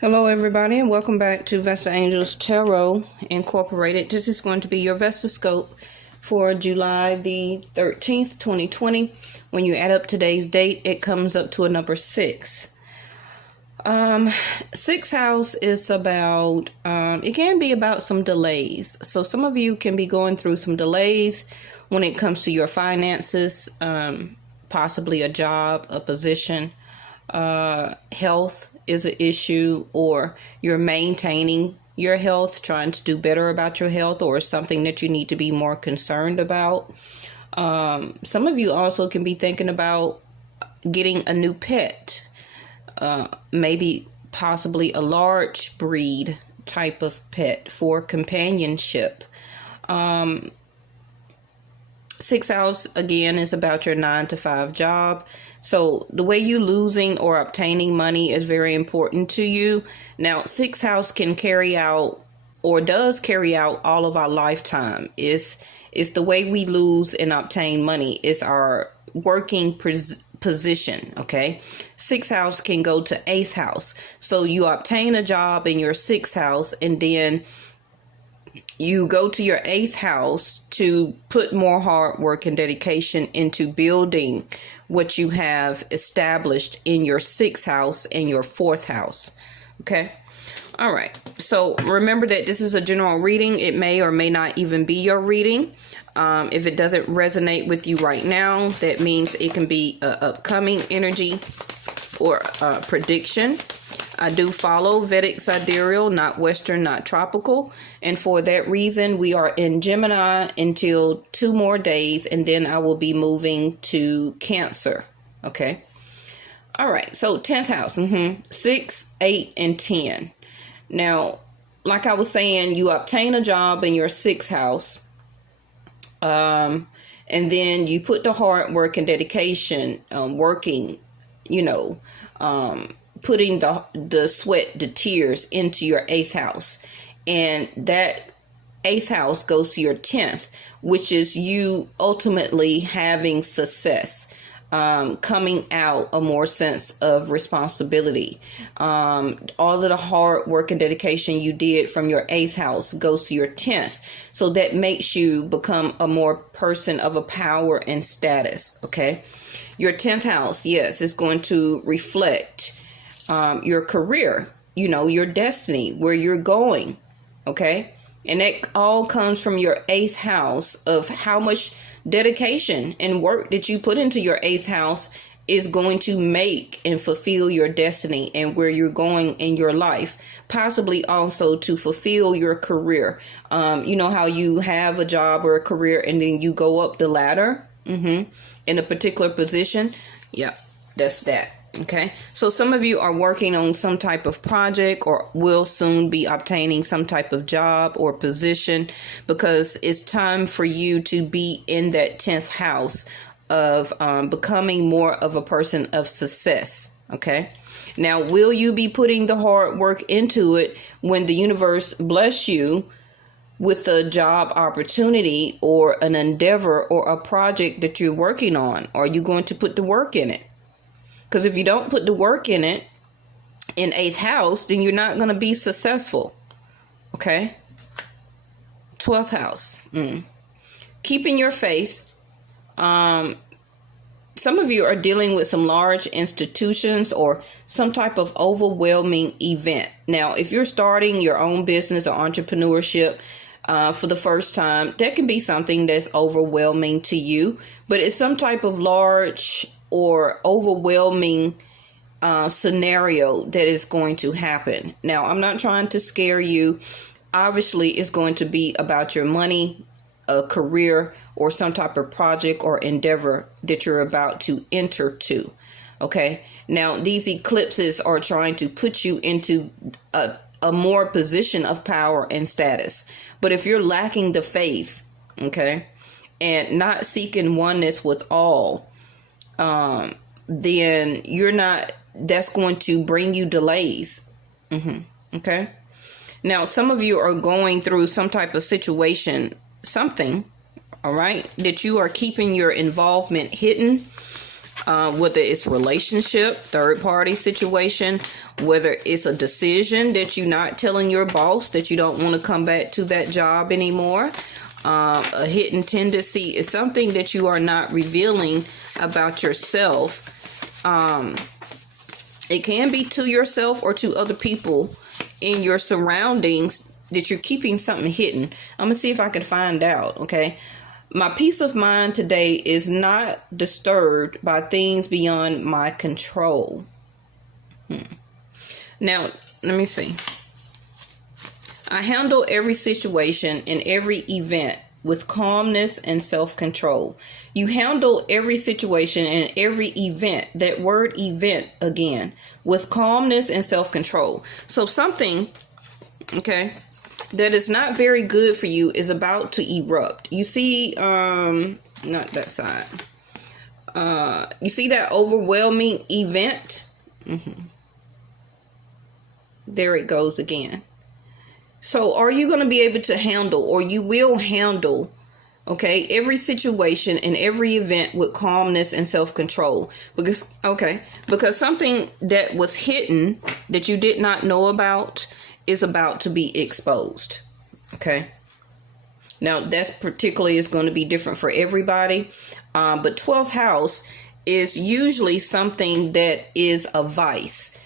Hello, everybody, and welcome back to Vesta Angels Tarot Incorporated. This is going to be your Vesta Scope for July the 13th, 2020. When you add up today's date, it comes up to a number 6. Sixth house is about, it can be about some delays. So some of you can be going through some delays when it comes to your finances, possibly a job, a position, health is an issue, or you're maintaining your health, trying to do better about your health, or something that you need to be more concerned about. Some of you also can be thinking about getting a new pet, maybe possibly a large breed type of pet for companionship. Sixth house, again, is about your 9-to-5 job. So the way you losing or obtaining money is very important to you. Now, sixth house can carry out or does carry out all of our lifetime. It's the way we lose and obtain money. It's our working position, okay? Sixth house can go to eighth house. So you obtain a job in your sixth house, and then you go to your eighth house to put more hard work and dedication into building what you have established in your sixth house and your fourth house. Okay. All right. So remember that this is a general reading. It may or may not even be your reading. If it doesn't resonate with you right now, that means it can be an upcoming energy or prediction. I do follow Vedic Sidereal, not Western, not tropical. And for that reason, we are in Gemini until 2 more days, and then I will be moving to Cancer. Okay. All right. So 10th house, 6, 8, and 10. Now, like I was saying, you obtain a job in your 6th house. And then you put the hard work and dedication, working, putting the sweat, the tears into your 8th house. And that 8th house goes to your 10th, which is you ultimately having success, coming out a more sense of responsibility. All of the hard work and dedication you did from your 8th house goes to your 10th. So that makes you become a more person of a power and status. Okay. Your 10th house, yes, is going to reflect your career, your destiny, where you're going. Okay. And that all comes from your 8th house of how much dedication and work that you put into your 8th house is going to make and fulfill your destiny and where you're going in your life, possibly also to fulfill your career. You know how you have a job or a career and then you go up the ladder in a particular position. Yeah, that's that. Okay, so some of you are working on some type of project or will soon be obtaining some type of job or position, because it's time for you to be in that 10th house of becoming more of a person of success. Okay, now will you be putting the hard work into it when the universe bless you with a job opportunity or an endeavor or a project that you're working on? Are you going to put the work in it? Because if you don't put the work in it in 8th house, then you're not going to be successful. Okay. 12th house. Keeping your faith. Some of you are dealing with some large institutions or some type of overwhelming event. Now, if you're starting your own business or entrepreneurship for the first time, that can be something that's overwhelming to you, but it's some type of large or overwhelming scenario that is going to happen. Now, I'm not trying to scare you. Obviously, it's going to be about your money, a career, or some type of project or endeavor that you're about to enter to. Okay. Now, these eclipses are trying to put you into a more position of power and status. But if you're lacking the faith, okay, and not seeking oneness with all, then you're not, that's going to bring you delays. Okay. Now, some of you are going through some type of situation, something, all right, that you are keeping your involvement hidden. whether it's relationship, third party situation, whether it's a decision that you're not telling your boss that you don't want to come back to that job anymore. A hidden tendency is something that you are not revealing about yourself. It can be to yourself or to other people in your surroundings that you're keeping something hidden. I'm going to see if I can find out, okay? My peace of mind today is not disturbed by things beyond my control. Now, let me see. I handle every situation and every event with calmness and self-control. You handle every situation and every event, that word event again, with calmness and self-control. So something, okay, that is not very good for you is about to erupt. You see, not that side. You see that overwhelming event? There it goes again. So are you going to be able to handle, or you will handle, okay, every situation and every event with calmness and self-control? Because something that was hidden that you did not know about is about to be exposed. Okay. Now that's particularly is going to be different for everybody. But 12th house is usually something that is a vice.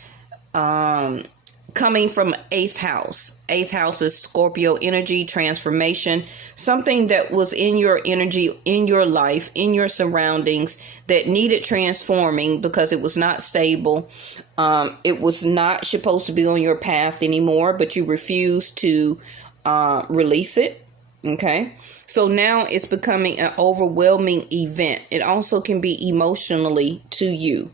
Coming from 8th house. 8th house is Scorpio energy, transformation, something that was in your energy, in your life, in your surroundings that needed transforming because it was not stable. It was not supposed to be on your path anymore, but you refused to release it. Okay. So now it's becoming an overwhelming event. It also can be emotionally to you.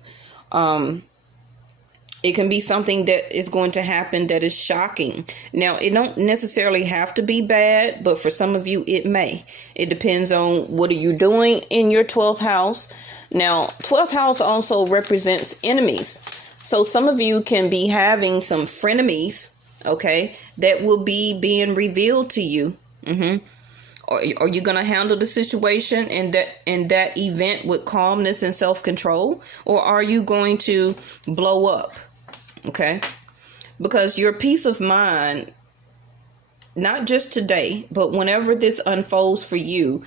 It can be something that is going to happen that is shocking. Now, it don't necessarily have to be bad, but for some of you, it may. It depends on what are you doing in your 12th house. Now, 12th house also represents enemies. So some of you can be having some frenemies, okay, that will be being revealed to you. Are you going to handle the situation and that event with calmness and self-control? Or are you going to blow up? Okay, because your peace of mind, not just today, but whenever this unfolds for you,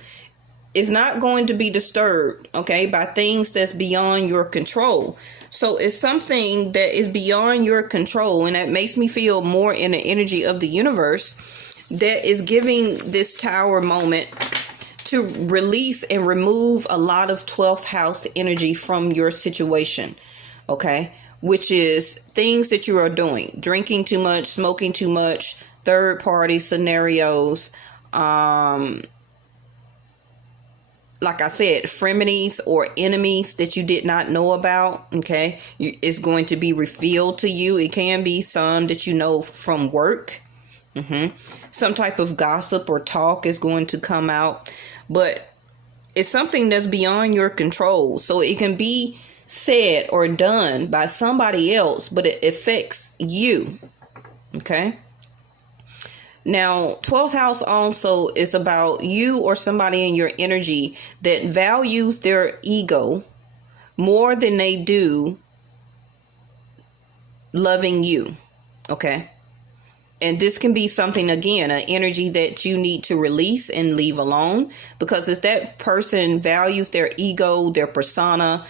is not going to be disturbed, okay, by things that's beyond your control. So it's something that is beyond your control, and that makes me feel more in the energy of the universe that is giving this tower moment to release and remove a lot of 12th house energy from your situation, okay? Which is things that you are doing, drinking too much, smoking too much, third party scenarios, like I said, frenemies or enemies that you did not know about, okay, it's going to be revealed to you. It can be some that you know from work. Some type of gossip or talk is going to come out, but it's something that's beyond your control. So it can be said or done by somebody else, but it affects you. Okay. Now, 12th house also is about you or somebody in your energy that values their ego more than they do loving you. Okay. And this can be something, again, an energy that you need to release and leave alone, because if that person values their ego, their persona,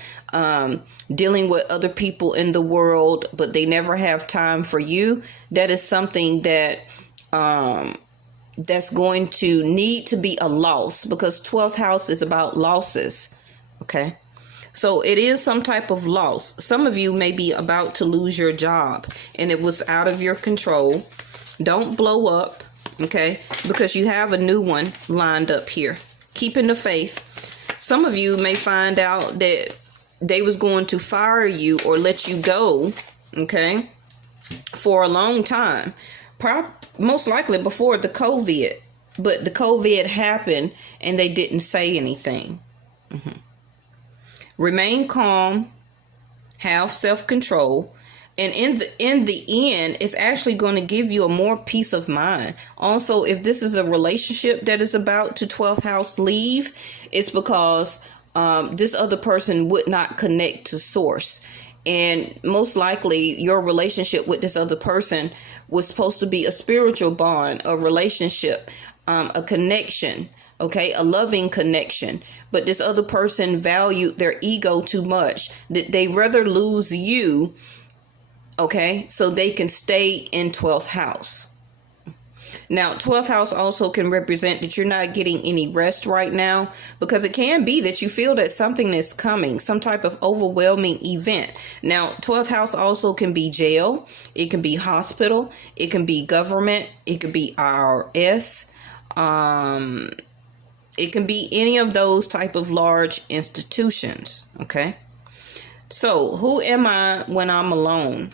dealing with other people in the world, but they never have time for you, that is something that that's going to need to be a loss, because 12th house is about losses. Okay. So it is some type of loss. Some of you may be about to lose your job and it was out of your control. Don't blow up, okay, because you have a new one lined up here. Keeping the faith. Some of you may find out that they was going to fire you or let you go, okay, for a long time. Most likely before the COVID. But the COVID happened and they didn't say anything. Remain calm. Have self-control. And in the end, it's actually going to give you a more peace of mind. Also, if this is a relationship that is about to 12th house leave, it's because this other person would not connect to source. And most likely your relationship with this other person was supposed to be a spiritual bond, a relationship, a connection, okay, a loving connection. But this other person valued their ego too much, that they rather lose you, okay, so they can stay in 12th house. Now, 12th house also can represent that you're not getting any rest right now, because it can be that you feel that something is coming, some type of overwhelming event. Now, 12th house also can be jail. It can be hospital. It can be government. It can be IRS. It can be any of those type of large institutions. Okay. So who am I when I'm alone?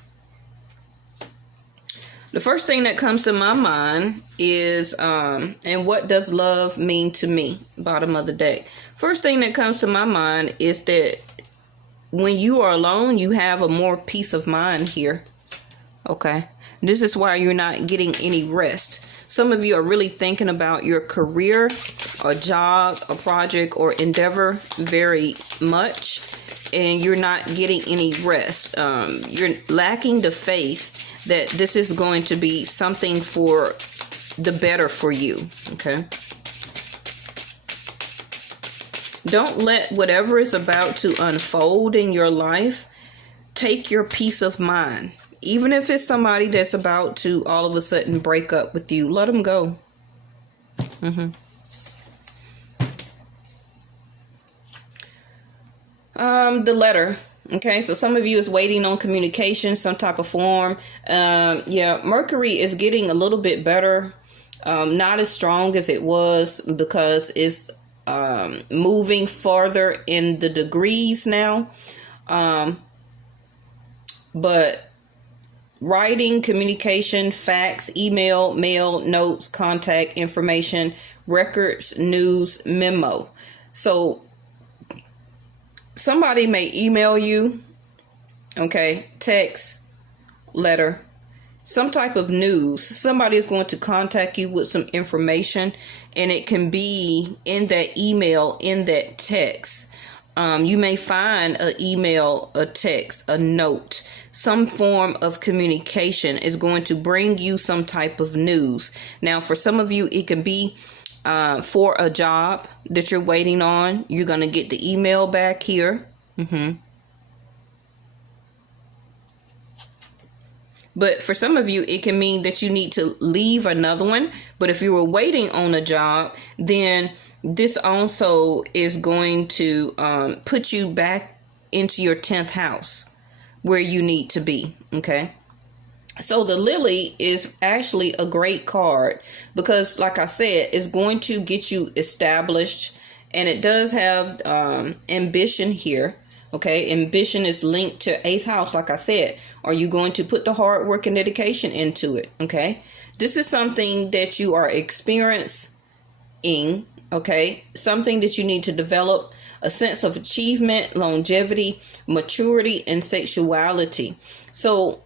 The first thing that comes to my mind is, and what does love mean to me? Bottom of the deck. First thing that comes to my mind is that when you are alone, you have a more peace of mind here. Okay. This is why you're not getting any rest. Some of you are really thinking about your career, or job, a project, or endeavor very much, and you're not getting any rest. You're lacking the faith that this is going to be something for the better for you. Okay. Don't let whatever is about to unfold in your life take your peace of mind. Even if it's somebody that's about to all of a sudden break up with you, let them go. The letter. Okay, so some of you is waiting on communication, some type of form. Yeah, Mercury is getting a little bit better. Not as strong as it was, because it's moving farther in the degrees now. But writing, communication, fax, email, mail, notes, contact information, records, news, memo. So somebody may email you, okay, text, letter, some type of news. Somebody is going to contact you with some information, and it can be in that email, in that text. You may find an email, a text, a note, some form of communication is going to bring you some type of news. Now, for some of you, it can be for a job that you're waiting on. You're going to get the email back here. But for some of you, it can mean that you need to leave another one. But if you were waiting on a job, then this also is going to put you back into your 10th house where you need to be. Okay. So the Lily is actually a great card, because like I said, it's going to get you established, and it does have ambition here. Okay. Ambition is linked to 8th house. Like I said, are you going to put the hard work and dedication into it? Okay. This is something that you are experiencing. Okay. Something that you need to develop a sense of achievement, longevity, maturity, and sexuality. So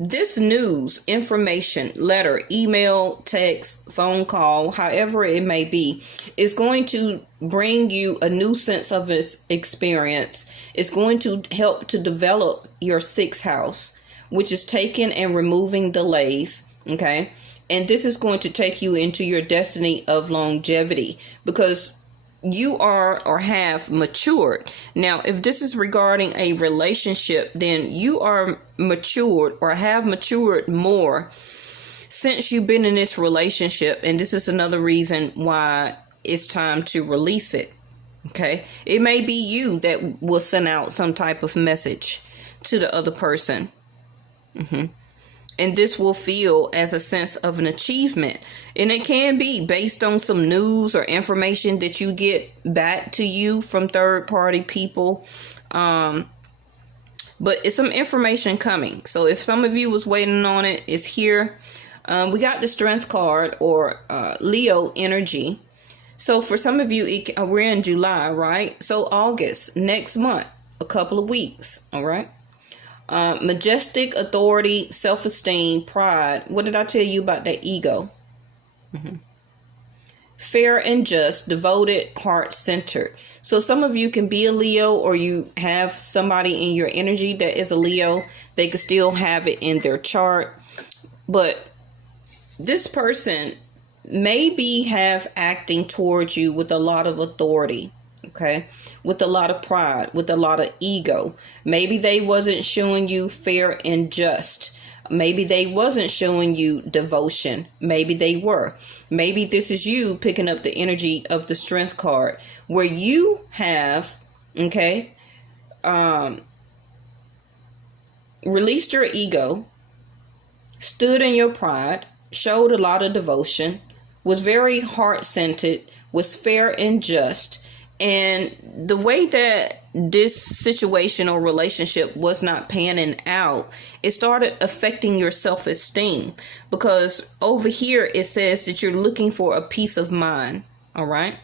this news, information, letter, email, text, phone call, however it may be, is going to bring you a new sense of experience. It's going to help to develop your 6th house, which is taking and removing delays. Okay. And this is going to take you into your destiny of longevity, because you are or have matured. Now, if this is regarding a relationship, then you are matured or have matured more since you've been in this relationship. And this is another reason why it's time to release it. Okay. It may be you that will send out some type of message to the other person. And this will feel as a sense of an achievement. And it can be based on some news or information that you get back to you from third party people. But it's some information coming. So if some of you was waiting on it, it's here. We got the Strength card, or Leo energy. So for some of you, we're in July, right? So August, next month, a couple of weeks. All right. Majestic, authority, self-esteem, pride. What did I tell you about that ego? Fair and just, devoted, heart-centered. So some of you can be a Leo, or you have somebody in your energy that is a Leo. They could still have it in their chart. But this person maybe have acting towards you with a lot of authority, okay, with a lot of pride, with a lot of ego. Maybe they wasn't showing you fair and just. Maybe they wasn't showing you devotion. Maybe they were. Maybe this is you picking up the energy of the Strength card, where you have, okay, released your ego, stood in your pride, showed a lot of devotion, was very heart-centered, was fair and just. And the way that this situation or relationship was not panning out, it started affecting your self-esteem, because over here it says that you're looking for a peace of mind. All right.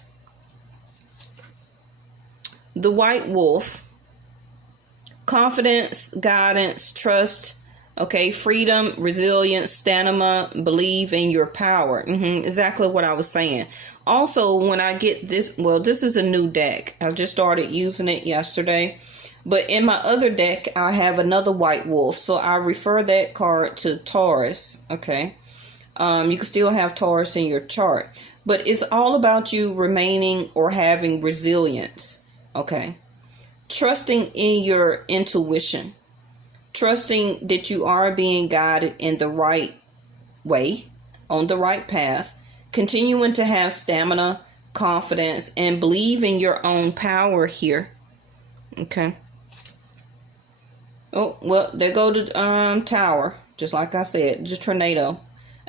The White Wolf, confidence, guidance, trust, okay, freedom, resilience, stamina, believe in your power. Exactly what I was saying. Also, when I get this, well, this is a new deck. I just started using it yesterday. But in my other deck, I have another White Wolf. So I refer that card to Taurus. Okay. You can still have Taurus in your chart. But it's all about you remaining or having resilience. Okay. Trusting in your intuition. Trusting that you are being guided in the right way, on the right path. Continuing to have stamina, confidence, and believe in your own power here. Okay. Oh, well, there go the tower. Just like I said, the tornado.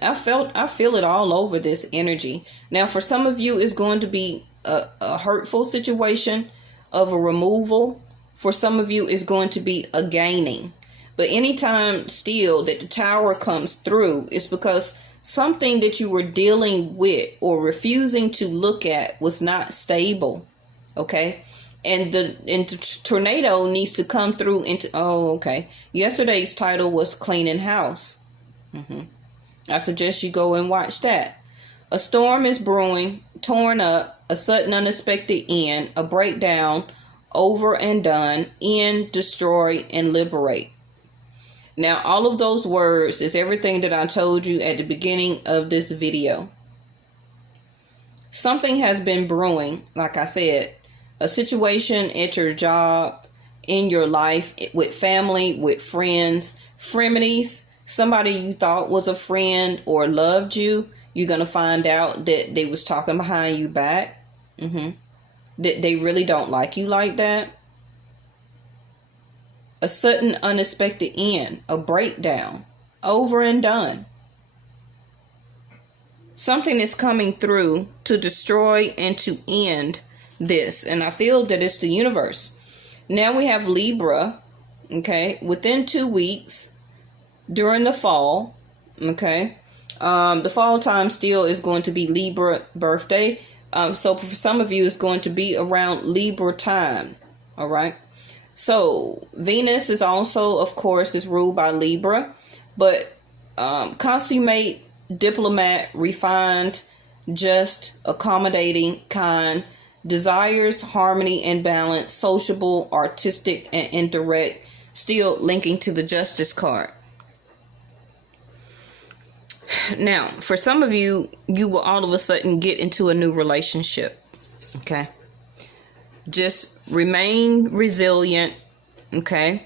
I feel it all over this energy. Now, for some of you, it's going to be a hurtful situation of a removal. For some of you, it's going to be a gaining. But anytime still that the tower comes through, it's because something that you were dealing with or refusing to look at was not stable. Okay. And the tornado needs to come through into, okay. Yesterday's title was Cleaning House. I suggest you go and watch that. A storm is brewing, torn up, a sudden unexpected end, a breakdown, over and done, end, destroy, and liberate. Now, all of those words is everything that I told you at the beginning of this video. Something has been brewing, like I said, a situation at your job, in your life, with family, with friends, frenemies, somebody you thought was a friend or loved you, you're going to find out that they was talking behind you back. That they really don't like you like that. A sudden unexpected end, a breakdown, over and done. Something is coming through to destroy and to end this. And I feel that it's the universe. Now we have Libra, okay, within 2 weeks during the fall, okay. The fall time still is going to be Libra birthday. So for some of you, it's going to be around Libra time. All right. So Venus is also, of course, is ruled by Libra, but consummate, diplomat, refined, just, accommodating, kind, desires harmony and balance, sociable, artistic, and indirect, still linking to the Justice card. Now, for some of you, you will all of a sudden get into a new relationship. Okay. Just remain resilient. Okay.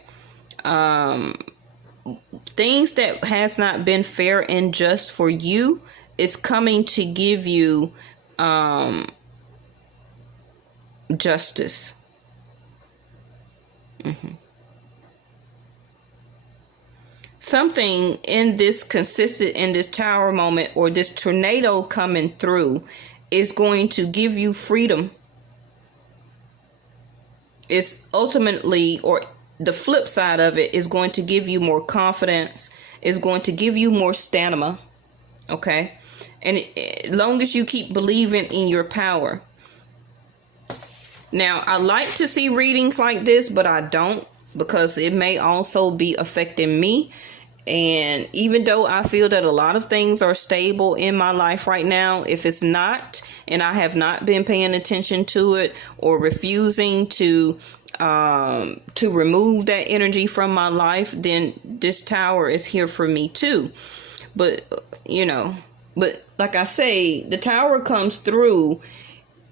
Things that has not been fair and just for you is coming to give you justice. Something in this consistent, in this tower moment or this tornado coming through is going to give you freedom. It's ultimately, or the flip side of it, is going to give you more confidence. It's going to give you more stamina. Okay. And as long as you keep believing in your power. Now, I like to see readings like this, but I don't, because it may also be affecting me. And even though I feel that a lot of things are stable in my life right now, if it's not, and I have not been paying attention to it or refusing to remove that energy from my life, then this tower is here for me too. But, but like I say, the tower comes through,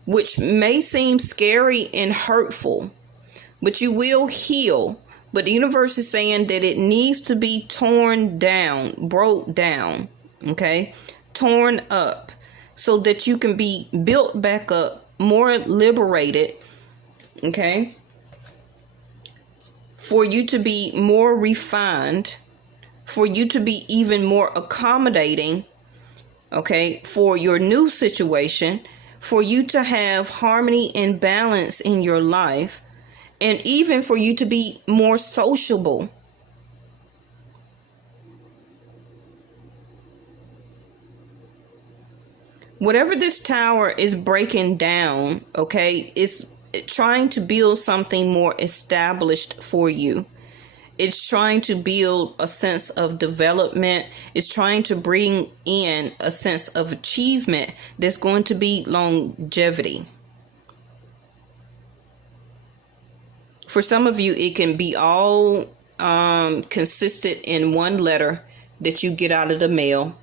which may seem scary and hurtful, but you will heal. But the universe is saying that it needs to be torn down, broke down, okay? Torn up so that you can be built back up, more liberated, okay? For you to be more refined, for you to be even more accommodating, okay, for your new situation, for you to have harmony and balance in your life, and even for you to be more sociable. Whatever this tower is breaking down, okay, is trying to build something more established for you. It's trying to build a sense of development. It's trying to bring in a sense of achievement that's going to be longevity. For some of you, it can be all consistent in one letter that you get out of the mail,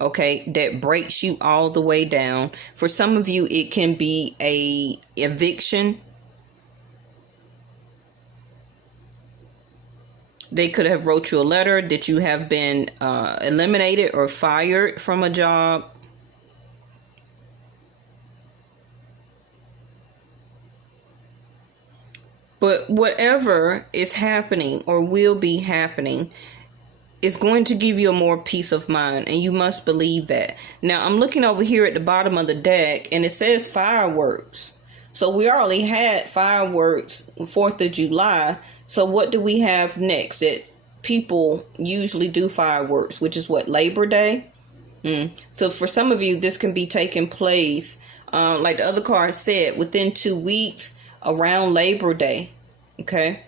okay, that breaks you all the way down. For some of you, it can be a eviction. They could have wrote you a letter that you have been eliminated or fired from a job. But whatever is happening or will be happening is going to give you a more peace of mind, and you must believe that. Now, I'm looking over here at the bottom of the deck, and it says fireworks. So we already had fireworks 4th of July. So what do we have next that people usually do fireworks, which is what, Labor Day? So for some of you, this can be taking place, like the other card said, within 2 weeks around Labor Day. Okay.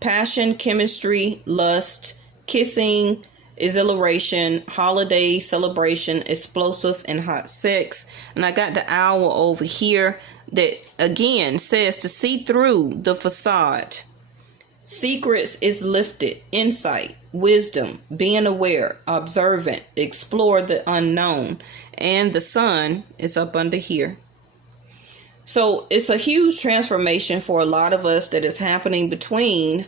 Passion, chemistry, lust, kissing, exhilaration, holiday, celebration, explosive, and hot sex. And I got the owl over here that again says to see through the facade. Secrets is lifted, insight, wisdom, being aware, observant, explore the unknown. And the sun is up under here. So it's a huge transformation for a lot of us that is happening between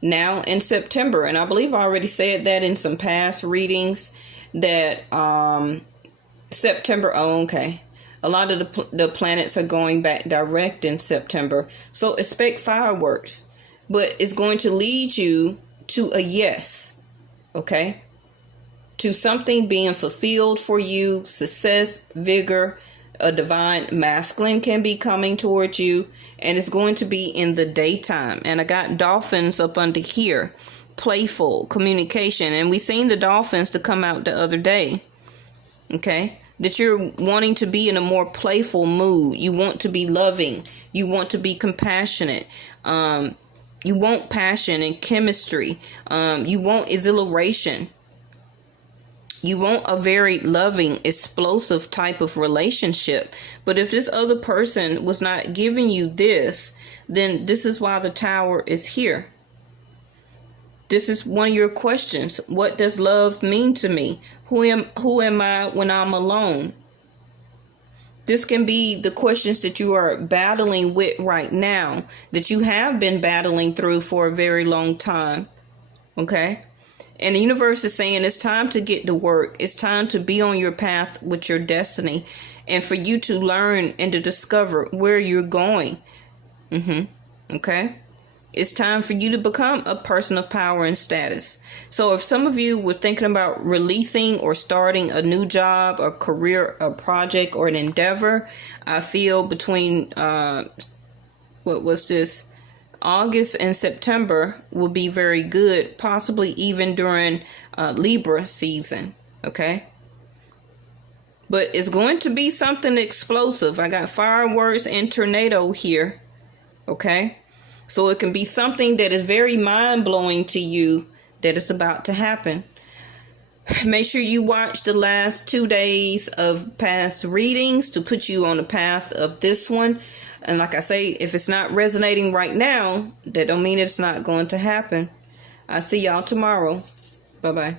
now and September. And I believe I already said that in some past readings that September, a lot of the planets are going back direct in September. So expect fireworks, but it's going to lead you to a yes, okay? To something being fulfilled for you, success, vigor. A divine masculine can be coming towards you, and it's going to be in the daytime. And I got dolphins up under here, playful communication, and we seen the dolphins to come out the other day, okay? That you're wanting to be in a more playful mood. You want to be loving. You want to be compassionate. You want passion and chemistry. You want exhilaration. You want a very loving, explosive type of relationship. But if this other person was not giving you this, then this is why the tower is here. This is one of your questions. What does love mean to me? Who am I when I'm alone? This can be the questions that you are battling with right now, that you have been battling through for a very long time. Okay? And the universe is saying it's time to get to work. It's time to be on your path with your destiny, and for you to learn and to discover where you're going. Okay? It's time for you to become a person of power and status. So if some of you were thinking about releasing or starting a new job, a career, a project, or an endeavor, I feel between, August and September will be very good, possibly even during Libra season, okay? But it's going to be something explosive. I got fireworks and tornado here, okay? So it can be something that is very mind-blowing to you that is about to happen. Make sure you watch the last 2 days of past readings to put you on the path of this one. And like I say, if it's not resonating right now, that don't mean it's not going to happen. I'll see y'all tomorrow. Bye-bye.